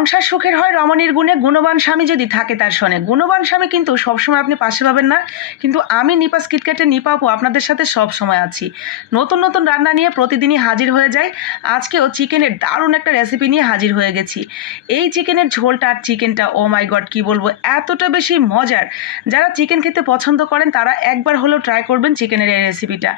সংসার সুখের হয়, রমণীর গুণে গুণবান স্বামী যদি থাকে তার শোনে গুণবান স্বামী কিন্তু সবসময় আপনি পাশে পাবেন না। কিন্তু আমি নিপাস কিটক্যাটে নিপাপু, আপনাদের সাথে সব সময় আছি। নতুন নতুন রান্না নিয়ে প্রতিদিনই হাজির হয়ে যায় আজকেও চিকেনের দারুণ একটা রেসিপি নিয়ে হাজির হয়ে গেছি। এই চিকেনের ঝোলটা আর চিকেনটা ও মাই গড কী বলব, এতটা বেশি মজার। যারা চিকেন খেতে পছন্দ করেন, তারা একবার হলেও ট্রাই করবেন চিকেনের এই রেসিপিটা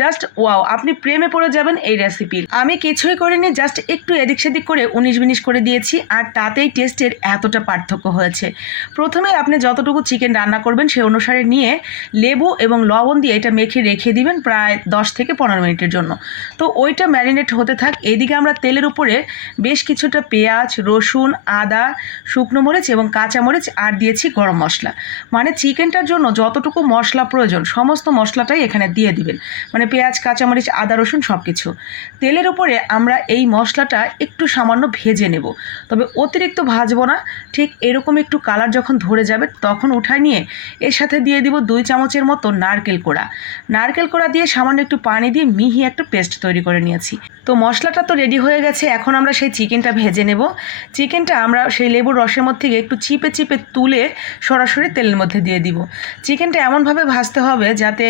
জাস্ট ওয়াও আপনি প্রেমে পড়ে যাবেন এই রেসিপির আমি কিছুই করিনি জাস্ট একটু এদিক সেদিক করে উনিশ বিনিশ করে দিয়েছি। আর তাতেই টেস্টের এতটা পার্থক্য হয়েছে। প্রথমে আপনি যতটুকু চিকেন রান্না করবেন সে অনুসারে নিয়ে লেবু এবং লবণ দিয়ে এটা মেখে রেখে দিবেন প্রায় দশ থেকে পনেরো মিনিটের জন্য। তো ওইটা ম্যারিনেট হতে থাক। এদিকে আমরা তেলের উপরে বেশ কিছুটা পেঁয়াজ, রসুন, আদা, শুকনো মরিচ এবং কাঁচা মরিচ আর দিয়েছি গরম মশলা। মানে চিকেনটার জন্য যতটুকু মশলা প্রয়োজন সমস্ত মশলাটাই এখানে দিয়ে দিবেন। মানে পেঁয়াজ কাঁচামরিচ আদা, রসুন সব কিছু তেলের উপরে আমরা এই মশলাটা একটু সামান্য ভেজে নেব। তবে অতিরিক্ত ভাজবো না। ঠিক এরকম একটু কালার যখন ধরে যাবে, তখন উঠায় নিয়ে এর সাথে দিয়ে দিব দুই চামচের মতো নারকেল কোড়া। নারকেল কোড়া দিয়ে সামান্য একটু পানি দিয়ে মিহি একটা পেস্ট তৈরি করে নিয়েছি। তো মশলাটা তো রেডি হয়ে গেছে, এখন আমরা সেই চিকেনটা ভেজে নেব। চিকেনটা আমরা সেই লেবুর রসের মধ্যে একটু চিপে চিপে তুলে সরাসরি তেলের মধ্যে দিয়ে দিব। চিকেনটা এমনভাবে ভাজতে হবে যাতে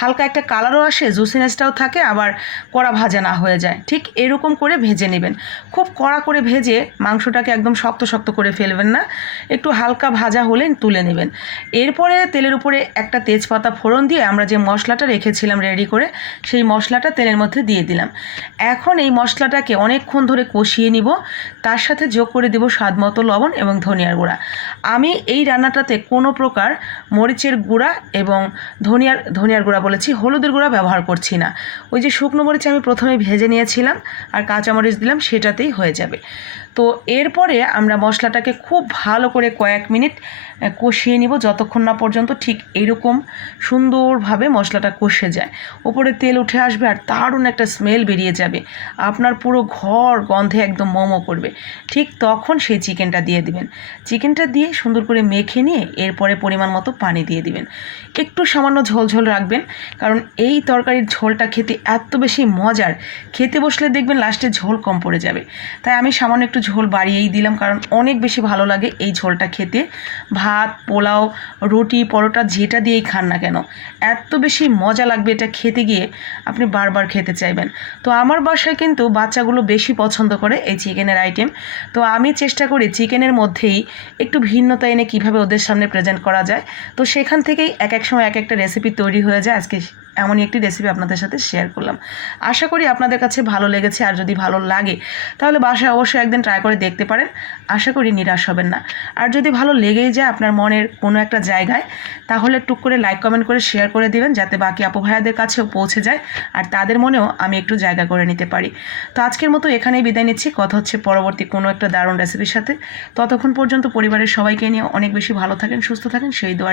হালকা একটা কালারও আসে, জুসিনেসটাও থাকে, আবার কড়া ভাজা না হয়ে যায়। ঠিক এরকম করে ভেজে নেবেন। খুব কড়া করে ভেজে মাংসটাকে একদম শক্ত শক্ত করে ফেলবেন না। একটু হালকা ভাজা হলে তুলে নেবেন। এরপরে তেলের উপরে একটা তেজপাতা ফোড়ন দিয়ে আমরা যে মশলাটা রেখেছিলাম রেডি করে, সেই মশলাটা তেলের মধ্যে দিয়ে দিলাম। এখন এই মশলাটাকে অনেকক্ষণ ধরে কষিয়ে নিব। তার সাথে যোগ করে দেব স্বাদ মতো লবণ এবং ধনিয়ার গুঁড়া। আমি এই রান্নাটাতে কোনো প্রকার মরিচের গুঁড়া এবং ধনিয়ার ধনিয়ার গুঁড়া বলেছি, হলুদের গুঁড়া ব্যবহার করছি না। ওই যে শুকনো মরিচ আমি প্রথমে ভেজে নিয়েছিলাম আর কাঁচা মরিচ দিলাম, সেটাতেই হয়ে যাবে। তো এরপরে আমরা মশলাটাকে খুব ভালো করে কয়েক মিনিট কষিয়ে নিব যতক্ষণ না পর্যন্ত ঠিক এইরকম সুন্দরভাবে মশলাটা কষে যায়। ওপরে তেল উঠে আসবে আর দারুণ একটা স্মেল বেরিয়ে যাবে। আপনার পুরো ঘর গন্ধে একদম মোমো করবে। ঠিক তখন সেই চিকেনটা দিয়ে দিবেন। চিকেনটা দিয়ে সুন্দর করে মেখে নিয়ে এরপরে পরিমাণ মতো পানি দিয়ে দিবেন। একটু সামান্য ঝোল ঝোল রাখবেন, কারণ এই তরকারির ঝোলটা খেতে এত বেশি মজার। খেতে বসলে দেখবেন লাস্টে ঝোল কম পড়ে যাবে। তাই আমি সামান্য একটু ঝোল বাড়িয়েই দিলাম, কারণ অনেক বেশি ভালো লাগে এই ঝোলটা খেতে। ভাত, পোলাও, রুটি, পরোটা যেটা দিয়েই খান না কেন, এত বেশি মজা লাগবে এটা খেতে গিয়ে, আপনি বারবার খেতে চাইবেন। তো আমার বাসায় কিন্তু বাচ্চাগুলো বেশি পছন্দ করে এই চিকেনের আইটেম তো আমি চেষ্টা করি চিকেনের মধ্যেই একটু ভিন্নতা এনে কীভাবে ওদের সামনে প্রেজেন্ট করা যায়। তো সেখান থেকেই এক এক সময় এক একটা রেসিপি তৈরি হয়ে যায়। আজকে এমনই একটি রেসিপি আপনাদের সাথে শেয়ার করলাম। আশা করি আপনাদের কাছে ভালো লেগেছে আর যদি ভালো লাগে, তাহলে বাসায় অবশ্যই একদিন ট্রাই করে দেখতে পারেন। আশা করি নিরাশ হবেন না। আর যদি ভালো লেগেই যায় আপনার মনের কোনো একটা জায়গায়, তাহলে টুক করে লাইক কমেন্ট করে শেয়ার করে দিবেন, যাতে বাকি আপু ভাইয়াদের কাছেও পৌঁছে যায় আর তাদের মনেও আমি একটু জায়গা করে নিতে পারি। তো আজকের মতো এখানেই বিদায় নিচ্ছি। কথা হচ্ছে পরবর্তী কোনো একটা দারুণ রেসিপির সাথে। ততক্ষণ পর্যন্ত পরিবারের সবাইকে নিয়ে অনেক বেশি ভালো থাকেন, সুস্থ থাকেন। সেই দোয়া